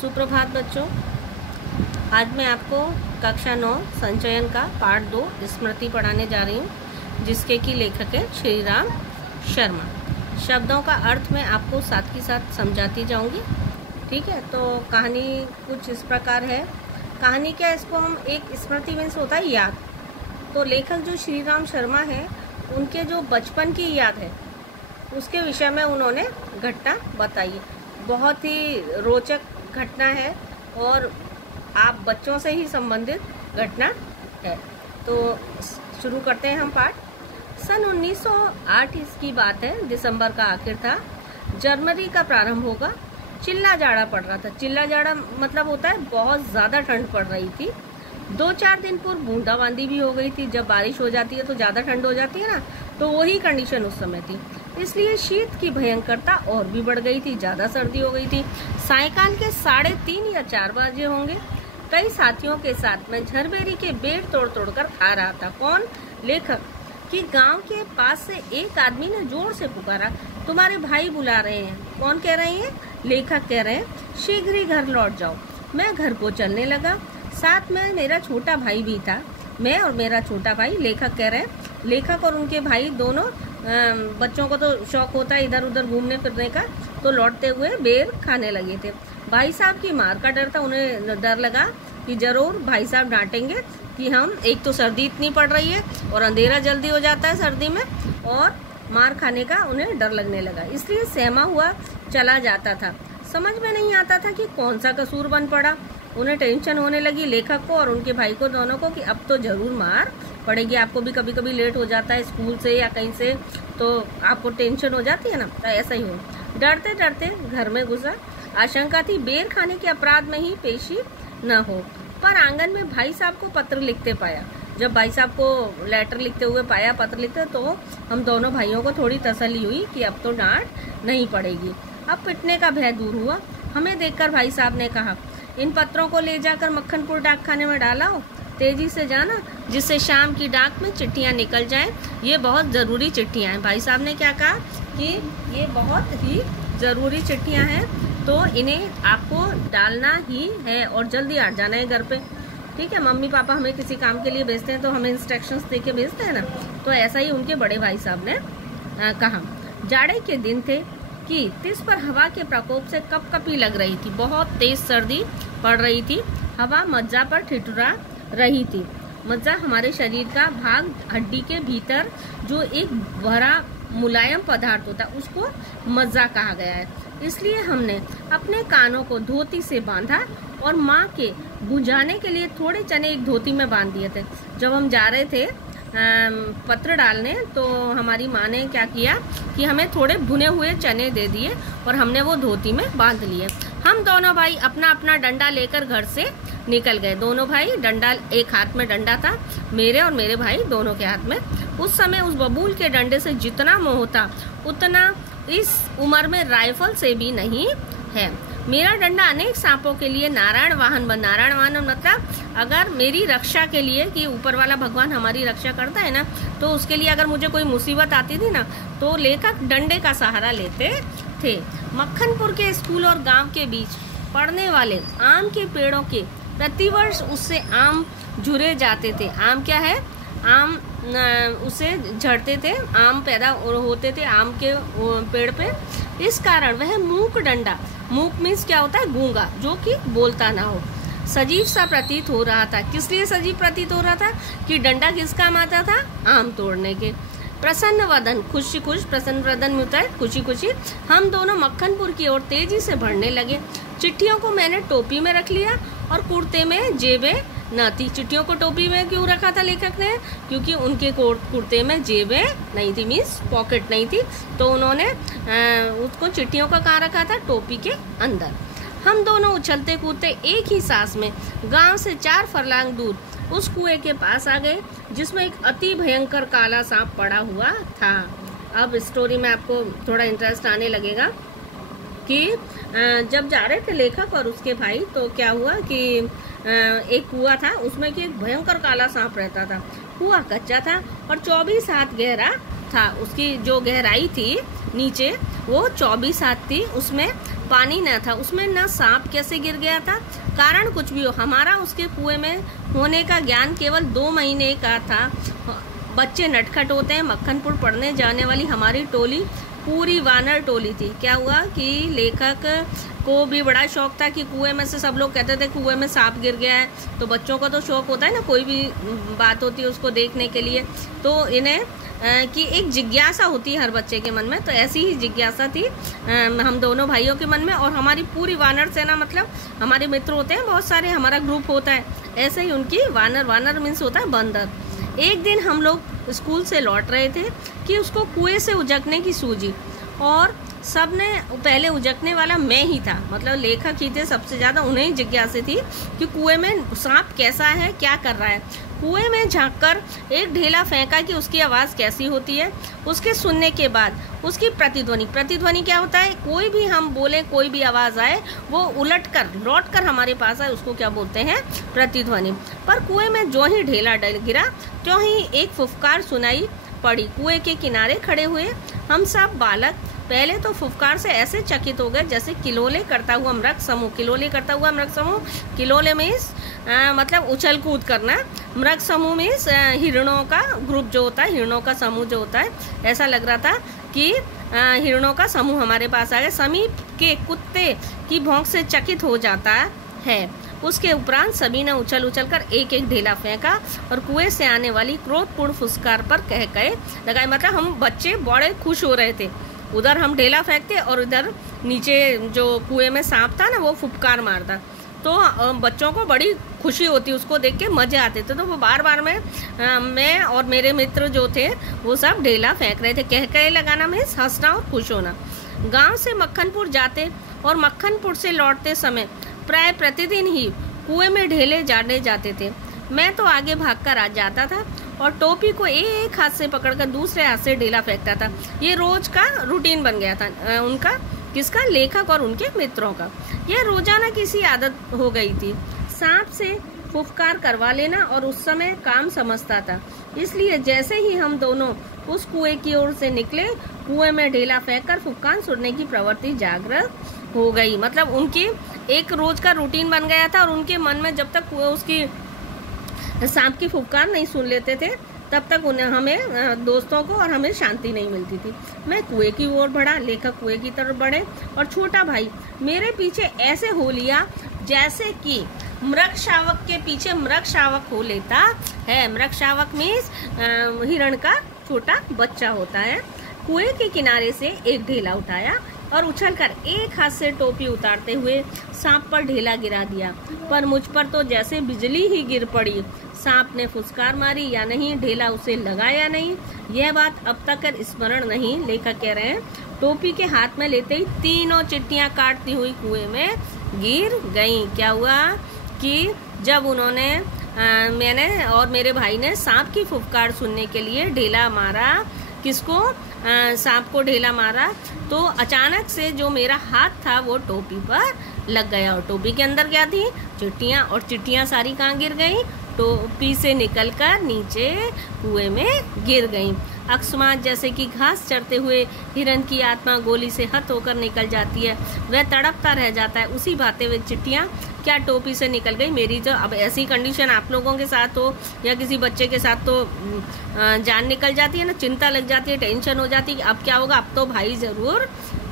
सुप्रभात बच्चों। आज मैं आपको कक्षा 9 संचयन का पार्ट 2 स्मृति पढ़ाने जा रही हूँ, जिसके की लेखक है श्रीराम शर्मा। शब्दों का अर्थ मैं आपको साथ ही साथ समझाती जाऊँगी, ठीक है। तो कहानी कुछ इस प्रकार है। कहानी क्या, इसको हम एक स्मृति मीन्स होता है याद। तो लेखक जो श्रीराम शर्मा है, उनके जो बचपन की याद है उसके विषय में उन्होंने घटना बताई है। बहुत ही रोचक घटना है और आप बच्चों से ही संबंधित घटना है। तो शुरू करते हैं हम पाठ। सन 1908 इसकी बात है, दिसंबर का आखिर था। जनवरी का प्रारंभ होगा। चिल्ला जाड़ा पड़ रहा था। चिल्ला जाड़ा मतलब होता है बहुत ज़्यादा ठंड पड़ रही थी। 2-4 दिन पूर्व बूंदाबांदी भी हो गई थी। जब बारिश हो जाती है तो ज़्यादा ठंड हो जाती है ना, तो वही कंडीशन उस समय थी। इसलिए शीत की भयंकरता और भी बढ़ गई थी, ज़्यादा सर्दी हो गई थी। सायकाल के 3:30 या 4 बजे होंगे। कई साथियों के साथ मैं झरबेरी के बेर तोड़ तोड़ कर खा रहा था। कौन? लेखक। कि गांव के पास से एक आदमी ने जोर से पुकारा, तुम्हारे भाई बुला रहे हैं। कौन कह रहे हैं? लेखक कह रहे हैं, शीघ्र ही घर लौट जाओ। मैं घर को चलने लगा। साथ में मेरा छोटा भाई भी था। मैं और मेरा छोटा भाई, लेखक कह रहे हैं, लेखक और उनके भाई दोनों, बच्चों को तो शौक होता है इधर उधर घूमने फिरने का, तो लौटते हुए बेर खाने लगे थे। भाई साहब की मार का डर था। उन्हें डर लगा कि जरूर भाई साहब डांटेंगे कि हम, एक तो सर्दी इतनी पड़ रही है और अंधेरा जल्दी हो जाता है सर्दी में, और मार खाने का उन्हें डर लगने लगा। इसलिए सहमा हुआ चला जाता था। समझ में नहीं आता था कि कौन सा कसूर बन पड़ा। उन्हें टेंशन होने लगी, लेखक को और उनके भाई को दोनों को, कि अब तो जरूर मार पड़ेगी। आपको भी कभी कभी लेट हो जाता है स्कूल से या कहीं से, तो आपको टेंशन हो जाती है ना, तो ऐसा ही हो। डरते डरते घर में घुसा। आशंका थी बेर खाने के अपराध में ही पेशी न हो। पर आंगन में भाई साहब को पत्र लिखते पाया। जब भाई साहब को लेटर लिखते हुए पाया, पत्र लिखते, तो हम दोनों भाइयों को थोड़ी तसल्ली हुई कि अब तो डांट नहीं पड़ेगी। अब पिटने का भय दूर हुआ। हमें देखकर भाई साहब ने कहा, इन पत्रों को ले जाकर मक्खनपुर डाक खाने में डालाओ। तेजी से जाना, जिससे शाम की डाक में चिट्ठियां निकल जाएं। ये बहुत ज़रूरी चिट्ठियां हैं। भाई साहब ने क्या कहा कि ये बहुत ही ज़रूरी चिट्ठियां हैं, तो इन्हें आपको डालना ही है और जल्दी आ जाना है घर पे, ठीक है। मम्मी पापा हमें किसी काम के लिए भेजते हैं तो हमें इंस्ट्रक्शंस दे के भेजते हैं ना, तो ऐसा ही उनके बड़े भाई साहब ने कहा। जाड़े के दिन थे कि तिस पर हवा के प्रकोप से कपकपी लग रही थी। बहुत तेज सर्दी पड़ रही थी। हवा मज्जा पर ठिठुरा रही थी। मज्जा हमारे शरीर का भाग, हड्डी के भीतर जो एक भरा मुलायम पदार्थ होता है, उसको मज्जा कहा गया है। इसलिए हमने अपने कानों को धोती से बांधा और माँ के बुझाने के लिए थोड़े चने एक धोती में बांध दिए थे। जब हम जा रहे थे पत्र डालने, तो हमारी माँ ने क्या किया कि हमें थोड़े भुने हुए चने दे दिए और हमने वो धोती में बांध लिए। हम दोनों भाई अपना अपना डंडा लेकर घर से निकल गए। दोनों भाई डंडा, एक हाथ में डंडा था मेरे और मेरे भाई दोनों के हाथ में। उस समय उस बबूल के डंडे से जितना मोह था, उतना इस उम्र में राइफल से भी नहीं है। मेरा डंडा अनेक सांपों के लिए नारायण वाहन मतलब अगर मेरी रक्षा के लिए, कि ऊपर वाला भगवान हमारी रक्षा करता है ना, तो उसके लिए अगर मुझे कोई मुसीबत आती थी ना, तो लेखक डंडे का सहारा लेते थे। मक्खनपुर के स्कूल और गांव के बीच पड़ने वाले आम के पेड़ों के प्रतिवर्ष उससे आम झुरे जाते थे। आम क्या है? आम उसे झड़ते थे, आम पैदा होते थे आम के पेड़ पे। इस कारण वह मूक डंडा, मूक मीन्स क्या होता है? गूंगा, जो कि बोलता ना हो, सजीव सा प्रतीत हो रहा था। किस लिए सजीव प्रतीत हो रहा था? कि डंडा किस काम आता था? आम तोड़ने के। प्रसन्न वदन, खुशी खुश, प्रसन्न वदन में होता है खुशी खुशी। हम दोनों मक्खनपुर की ओर तेजी से बढ़ने लगे। चिट्ठियों को मैंने टोपी में रख लिया और कुर्ते में जेबें न थी। चिट्ठियों को टोपी में क्यों रखा था लेखक ने? क्योंकि उनके कुर्ते में जेबें नहीं थी, मीन्स पॉकेट नहीं थी, तो उन्होंने उसको चिट्ठियों का कहाँ रखा था? टोपी के अंदर। हम दोनों उछलते कूदते एक ही सांस में गांव से 4 फरलांग दूर उस कुएं के पास आ गए, जिसमें एक अति भयंकर काला सांप पड़ा हुआ था। अब स्टोरी में आपको थोड़ा इंटरेस्ट आने लगेगा कि जब जा रहे थे लेखक और उसके भाई, तो क्या हुआ कि एक कुआं था, उसमें कि एक भयंकर काला सांप रहता था। कुआं कच्चा था और 24 हाथ गहरा था। उसकी जो गहराई थी नीचे, वो 24 हाथ थी। उसमें पानी न था, उसमें न सांप कैसे गिर गया था, कारण कुछ भी हो, हमारा उसके कुएं में होने का ज्ञान केवल 2 महीने का था। बच्चे नटखट होते हैं। मक्खनपुर पढ़ने जाने वाली हमारी टोली पूरी वानर टोली थी। क्या हुआ कि लेखक को भी बड़ा शौक था कि कुएं में से, सब लोग कहते थे कुएं में सांप गिर गया है, तो बच्चों का तो शौक होता है ना, कोई भी बात होती है उसको देखने के लिए, तो इन्हें कि एक जिज्ञासा होती है हर बच्चे के मन में, तो ऐसी ही जिज्ञासा थी हम दोनों भाइयों के मन में। और हमारी पूरी वानर सेना, मतलब हमारे मित्र होते हैं बहुत सारे, हमारा ग्रुप होता है, ऐसे ही उनकी वानर मीन्स होता है बंदर। एक दिन हम लोग स्कूल से लौट रहे थे कि उसको कुएं से उजकने की सूझी, और सबने पहले उजकने वाला मैं ही था, मतलब लेखक ही थे, सबसे ज़्यादा उन्हें जिज्ञासा थी कि कुएं में सांप कैसा है, क्या कर रहा है। कुएं में झांककर एक ढेला फेंका कि उसकी आवाज़ कैसी होती है। उसके सुनने के बाद उसकी प्रतिध्वनि क्या होता है, कोई भी हम बोले, कोई भी आवाज़ आए, वो लौट कर हमारे पास आए, उसको क्या बोलते हैं, प्रतिध्वनि। पर कुएं में जो ही ढेला गिरा, त्यों ही एक फुफकार सुनाई पड़ी। कुएं के किनारे खड़े हुए हम सब बालक पहले तो फुफकार से ऐसे चकित हो गए जैसे किलोले करता हुआ मृग समूह, किलोले मीन्स मतलब उछल कूद करना, मृग समूह मीन्स हिरणों का ग्रुप जो होता है, हिरणों का समूह जो होता है, ऐसा लग रहा था कि हिरणों का समूह हमारे पास आ गया। समीप के कुत्ते की भौंक से चकित हो जाता है। उसके उपरांत सभी ने उछल कर एक एक ढेला फेंका और कुएं से आने वाली क्रोधपूर्ण फुसकार पर कह लगाए। मतलब हम बच्चे बड़े खुश हो रहे थे, उधर हम ढेला फेंकते और इधर नीचे जो कुएं में सांप था ना, वो फुफकार मारता, तो बच्चों को बड़ी खुशी होती, उसको देख के मजे आते थे। तो वो बार मैं और मेरे मित्र जो थे वो सब ढेला फेंक रहे थे। कह लगाना में हंसना और खुश होना। गांव से मक्खनपुर जाते और मक्खनपुर से लौटते समय प्राय प्रतिदिन ही कुएं में ढेले जाने जाते थे। मैं तो आगे भागकर आ जाता था और टोपी को एक हाथ से पकड़कर दूसरे हाथ से ढेला फेंकता था। ये रोज का रूटीन बन गया था उनका, किसका, लेखक और उनके मित्रों का। यह रोजाना किसी आदत हो गई थी। सांप से फुफकार करवा लेना और उस समय काम समझता था, इसलिए जैसे ही हम दोनों उस कुएं की ओर से निकले, कुएं में ढेला फेंककर फुफकार सुनने की प्रवृत्ति जागृत हो गई। मतलब उनकी एक रोज का रूटीन बन गया था और उनके मन में जब तक उसकी सांप की फुफकार नहीं सुन लेते थे, तब तक हमें दोस्तों को और हमें शांति नहीं मिलती थी। मैं कुएं की ओर बढ़ा, लेखक कुएं की तरफ बढ़े और छोटा भाई मेरे पीछे ऐसे हो लिया जैसे कि मृग शावक के पीछे मृग शावक हो लेता है। मृग शावक मीन्स हिरण का छोटा बच्चा होता है। कुएं के किनारे से एक ढेला उठाया और उछलकर एक हाथ से टोपी उतारते हुए सांप पर ढेला गिरा दिया, पर मुझ पर तो जैसे बिजली ही गिर पड़ी। सांप ने फुसकार मारी या नहीं, ढेला उसे लगा या नहीं, यह बात अब तक स्मरण नहीं। लेखक कह रहे हैं टोपी के हाथ में लेते ही तीनों चिट्टियां काटती हुई कुएं में गिर गईं। क्या हुआ कि जब उन्होंने मैंने और मेरे भाई ने सांप की फुफकार सुनने के लिए ढेला मारा, किसको, सांप को ढेला मारा, तो अचानक से जो मेरा हाथ था वो टोपी पर लग गया और टोपी के अंदर क्या थी, चिट्टियां, और चिट्टियां सारी कहाँ गिर गई, टोपी से निकलकर नीचे कुएं में गिर गई। अकस्मात जैसे कि घास चरते हुए हिरन की आत्मा गोली से हत होकर निकल जाती है, वह तड़पता रह जाता है, उसी भाते हुए चिट्टियां क्या टोपी से निकल गई। मेरी जो अब ऐसी कंडीशन आप लोगों के साथ हो या किसी बच्चे के साथ, तो जान निकल जाती है ना, चिंता लग जाती है, टेंशन हो जाती है कि अब क्या होगा, अब तो भाई ज़रूर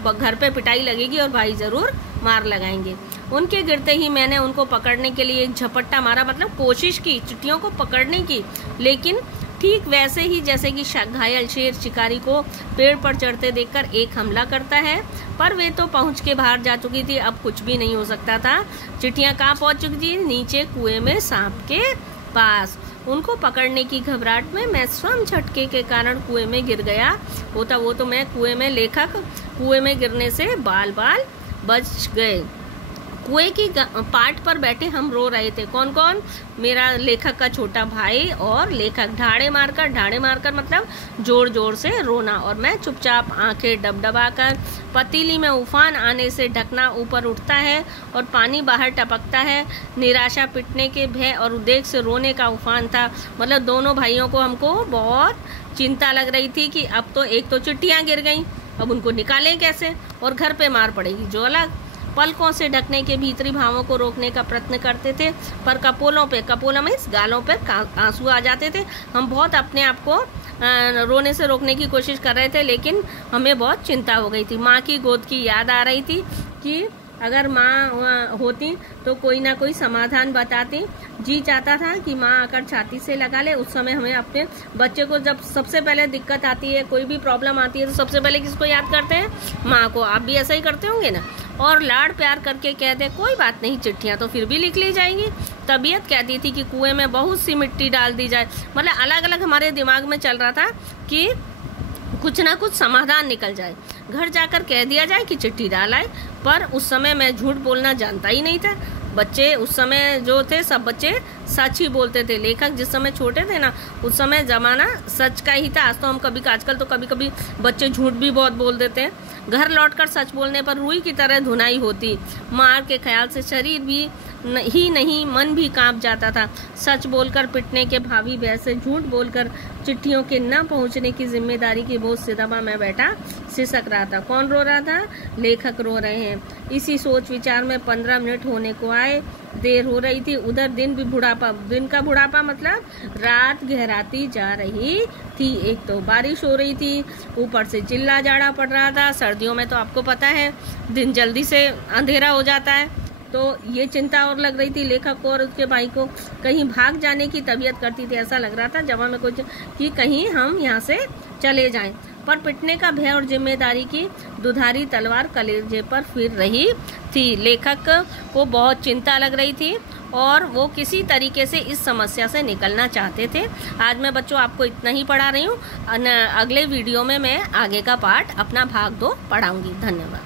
घर पे पिटाई लगेगी और भाई ज़रूर मार लगाएंगे। उनके गिरते ही मैंने उनको पकड़ने के लिए एक झपट्टा मारा, मतलब कोशिश की चिट्टियों को पकड़ने की, लेकिन ठीक वैसे ही जैसे कि घायल शेर शिकारी को पेड़ पर चढ़ते देखकर एक हमला करता है, पर वे तो पहुंच के बाहर जा चुकी थी, अब कुछ भी नहीं हो सकता था। चिट्टियां कहाँ पहुंच चुकी थी, नीचे कुएं में सांप के पास। उनको पकड़ने की घबराहट में मैं स्वयं झटके के कारण कुएं में गिर गया होता, वो तो मैं कुएं में, लेखक कुएं में गिरने से बाल बच गए। कुएं की पाट पर बैठे हम रो रहे थे। कौन कौन, मेरा लेखक का छोटा भाई और लेखक। ढाड़े मारकर मतलब जोर जोर से रोना, और मैं चुपचाप आंखें डबडबाकर। पतीली में उफान आने से ढकना ऊपर उठता है और पानी बाहर टपकता है। निराशा, पिटने के भय और उद्वेग से रोने का उफान था। मतलब दोनों भाइयों को हमको बहुत चिंता लग रही थी कि अब तो एक तो चिट्टियां गिर गई, अब उनको निकालें कैसे और घर पे मार पड़ेगी जो अलग। पलकों से ढकने के भीतरी भावों को रोकने का प्रयत्न करते थे, पर कपोलों में गालों पे आंसू आ जाते थे। हम बहुत अपने आप को रोने से रोकने की कोशिश कर रहे थे, लेकिन हमें बहुत चिंता हो गई थी। माँ की गोद की याद आ रही थी कि अगर माँ होती तो कोई ना कोई समाधान बताती। जी चाहता था कि माँ आकर छाती से लगा ले। उस समय हमें अपने बच्चे को जब सबसे पहले दिक्कत आती है, कोई भी प्रॉब्लम आती है, तो सबसे पहले किसको याद करते हैं? माँ को। आप भी ऐसा ही करते होंगे ना। और लाड़ प्यार करके कहते कोई बात नहीं, चिट्ठियाँ तो फिर भी लिख ली जाएंगी। तबीयत कहती थी कि कुएं में बहुत सी मिट्टी डाल दी जाए। मतलब अलग अलग हमारे दिमाग में चल रहा था कि कुछ ना कुछ समाधान निकल जाए। घर जाकर कह दिया जाए कि चिट्ठी डाल आए। पर उस समय मैं झूठ बोलना जानता ही नहीं था। बच्चे उस समय जो थे, सब बच्चे सच ही बोलते थे। लेखक जिस समय छोटे थे ना, उस समय जमाना सच का ही था। आज तो हम आजकल तो कभी कभी बच्चे झूठ भी बहुत बोल देते हैं। घर लौटकर सच बोलने पर रुई की तरह धुनाई होती। मार के ख्याल से शरीर भी ही नहीं, मन भी कांप जाता था। सच बोलकर पिटने के भावी भय से झूठ बोलकर चिट्ठियों के न पहुंचने की जिम्मेदारी की बोझ से दबा मैं बैठा सिसक रहा था। कौन रो रहा था? लेखक रो रहे हैं। इसी सोच विचार में 15 मिनट होने को आए। देर हो रही थी। उधर दिन का बुढ़ापा मतलब रात गहराती जा रही थी। एक तो बारिश हो रही थी, ऊपर से चिल्ला जाड़ा पड़ रहा था। सर्दियों में तो आपको पता है दिन जल्दी से अंधेरा हो जाता है। तो ये चिंता और लग रही थी लेखक को और उसके भाई को। कहीं भाग जाने की तबीयत करती थी। ऐसा लग रहा था जवां में कुछ कि कहीं हम यहाँ से चले जाएं। पर पिटने का भय और जिम्मेदारी की दुधारी तलवार कलेजे पर फिर रही थी। लेखक को बहुत चिंता लग रही थी और वो किसी तरीके से इस समस्या से निकलना चाहते थे। आज मैं बच्चों आपको इतना ही पढ़ा रही हूँ। अगले वीडियो में मैं आगे का पार्ट अपना भाग 2 पढ़ाऊंगी। धन्यवाद।